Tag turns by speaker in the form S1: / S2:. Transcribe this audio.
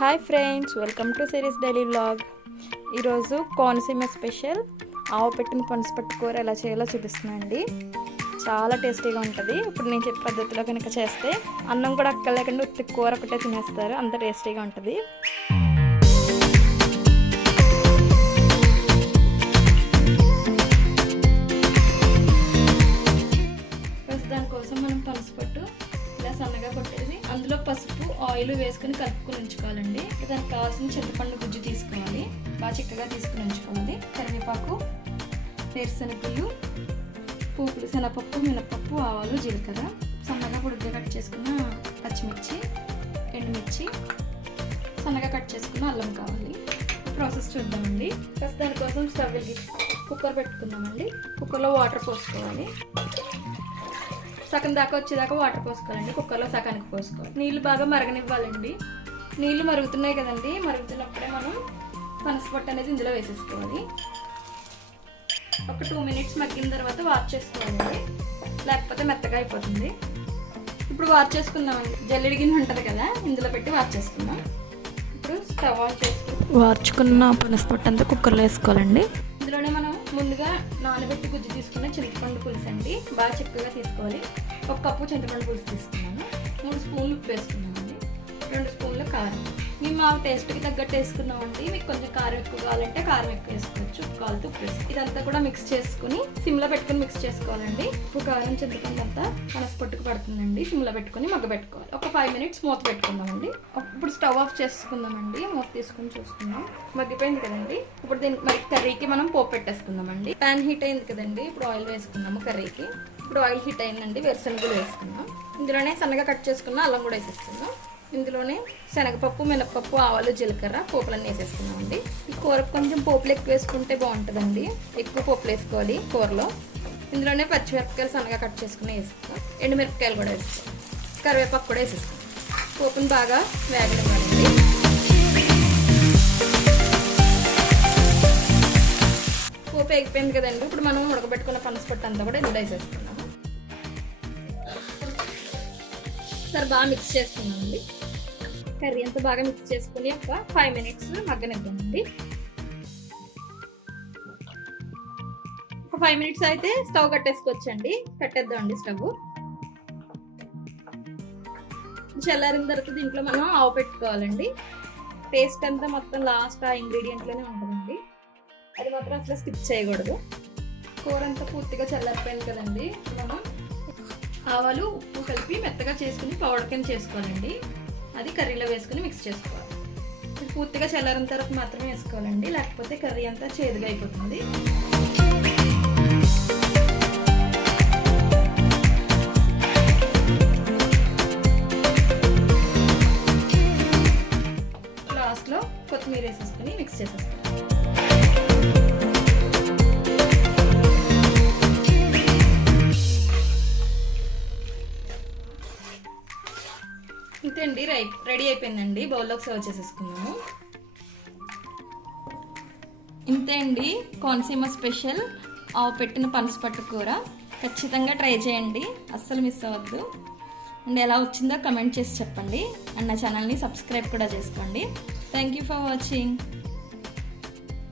S1: Hi friends welcome to series daily vlog ఈరోజు Konaseema special ఆవు పెట్టిన పనసు కూర ఎలా చేయాలో చూపిస్తున్నానండి. చాలా టేస్టీగా ఉంటుంది. ఇప్పుడు నేను చెప్పే పద్ధతిలో కనుక చేస్తే అన్నం కూడా అక్కర్లేకుండా ఉత్తి కూర ఒకటే తినేస్తారు. అంత టేస్టీగా ఉంటుంది. పసుపు ఆయిల్ వేసుకుని కలుపుకొని ఉంచుకోవాలండి. దానికి కావాల్సిన చింతపండు గుజ్జు తీసుకోవాలి. బాగా చిక్కగా తీసుకుని ఉంచుకోవాలి. కరివేపాకు వేరుశనగలు పూపులు శనగపప్పు మినపప్పు ఆవాలు జీలకర్ర సన్నగా పొడిగా కట్ చేసుకున్న పచ్చిమిర్చి ఎండుమిర్చి సన్నగా కట్ చేసుకున్న అల్లం కావాలి. ప్రాసెస్ చూద్దామండి. ఫస్ట్ దానికోసం స్టవ్ కుక్కర్ పెట్టుకుందామండి. కుక్కర్లో వాటర్ పోసుకోవాలి. సగం దాకా వచ్చేదాకా వాటర్ పోసుకోవాలండి కుక్కర్లో సగానికి పోసుకోవాలి. నీళ్ళు బాగా మరగనివ్వాలండి. నీళ్ళు మరుగుతున్నాయి కదండి మరుగుతున్నప్పుడే మనం పనసపట్టు అనేది ఇందులో వేసేసుకోవాలి. ఒక టూ మినిట్స్ మగ్గిన తర్వాత వాష్ చేసుకోవాలండి. లేకపోతే మెత్తగా అయిపోతుంది. ఇప్పుడు వాష్ చేసుకుందామండి. జల్లెడి గిన్నె ఉంటుంది కదా ఇందులో పెట్టి వాష్ చేసుకుందాం. ఇప్పుడు స్టవ్ ఆన్ చేసుకుని వార్చుకున్న పనసపట్టు అంతా కుక్కర్లో వేసుకోవాలండి. ఇందులోనే మనం ముందుగా నానబెట్టి గుజ్జు తీసుకున్న చింతపండు పులుసు అండి. బాగా చక్కగా తీసుకోవాలి. ఒక కప్పు చింతపండు పులుసు తీసుకున్నాను. మూడు స్పూన్లు ఉప్పు వేసుకున్నామండి రెండు స్పూన్లు కారం. మేము మా టేస్ట్కి తగ్గట్టు వేసుకున్నామండి మీకు కొంచెం కారం ఎక్కువ కావాలంటే కారం ఎక్కువ వేసుకోవచ్చు. ఉప్పు కావాలంటే ఉప్పు ఇదంతా కూడా మిక్స్ చేసుకుని సిమ్లో పెట్టుకుని మిక్స్ చేసుకోవాలండి. ఉప్పు కారం చింతపండు అంతా మనం పడుతుందండి. సిమ్లో పెట్టుకుని మగ్గ పెట్టుకోవాలి. ఒక ఫైవ్ మినిట్స్ మూత పెట్టుకుందామండి. ఇప్పుడు స్టవ్ ఆఫ్ చేసుకుందామండి. మూత తీసుకుని చూసుకుందాం. మగ్గిపోయింది కదండి. ఇప్పుడు దీనికి మరి కర్రీకి మనం పోపు పెట్టేసుకుందామండి. ప్యాన్ హీట్ అయింది కదండి. ఇప్పుడు ఆయిల్ వేసుకుందాము కర్రీకి. ఇప్పుడు ఆయిల్ హీట్ అయిందండి. వేరుశనగలు వేసుకుందాం. ఇందులోనే సన్నగా కట్ చేసుకున్న అల్లం కూడా వేసేసుకుందాం. ఇందులోనే శనగపప్పు మినపప్పు ఆవాలు జీలకర్ర పోపులన్నీ వేసేసుకున్నామండి ఈ కూర కొంచెం పోపులు ఎక్కువ వేసుకుంటే బాగుంటుందండి. ఎక్కువ పోపులు వేసుకోవాలి కూరలో. ఇందులోనే పచ్చిమిరపకాయలు సన్నగా కట్ చేసుకుని వేసుకుందాం ఎండుమిరపకాయలు కూడా వేసుకోవాలి కరివేపాకు కూడా వేసేసుకుందాం పోపుని బాగా వేగనివ్వాలండి పోపు ఎగిపోయింది కదండి. ఇప్పుడు మనం ఉడకబెట్టుకున్న పనసపట్టు అంతా కూడా ఇందులో వేసేసుకున్నాం సరే బాగా మిక్స్ చేసుకున్నామండి కర్రీ అంతా బాగా మిక్స్ చేసుకుని ఒక ఫైవ్ మినిట్స్ మగ్గనిద్దామండి. ఒక ఫైవ్ మినిట్స్ అయితే స్టవ్ కట్టేసుకోవచ్చండి కట్టేద్దామండి స్టవ్ చల్లారిన తర్వాత దీంట్లో మనం ఆవు పెట్టుకోవాలండి. టేస్ట్ అంతా మొత్తం లాస్ట్ ఆ ఇంగ్రీడియంట్లోనే ఉంటుందండి. అది మాత్రం అసలు స్కిప్ చేయకూడదు. కూర అంతా పూర్తిగా చల్లారిపోయింది కదండి. మనం ఆవాలు ఉప్పు కలిపి మెత్తగా చేసుకుని పౌడర్ కింద చేసుకోవాలండి. అది కర్రీలో వేసుకుని మిక్స్ చేసుకోవాలి. పూర్తిగా చల్లారిన తర్వాత మాత్రమే వేసుకోవాలండి. లేకపోతే కర్రీ అంతా చేదుగా అయిపోతుంది. కొత్తిమీర వేసేసుకుని మిక్స్ చేసేస్తాను ఇంతే అండి రై రెడీ అయిపోయిందండి. బౌల్లోకి సర్వ్ చేసేసుకున్నాము ఇంతే అండి. కోనసీమ స్పెషల్. ఆవు పెట్టిన పనసపట్టు కూర. ఖచ్చితంగా ట్రై చేయండి. అస్సలు మిస్ అవ్వద్దు. అండ్ ఎలా వచ్చిందో కమెంట్ చేసి చెప్పండి. అండ్ నా ఛానల్ని సబ్స్క్రైబ్ కూడా చేసుకోండి. Thank you for watching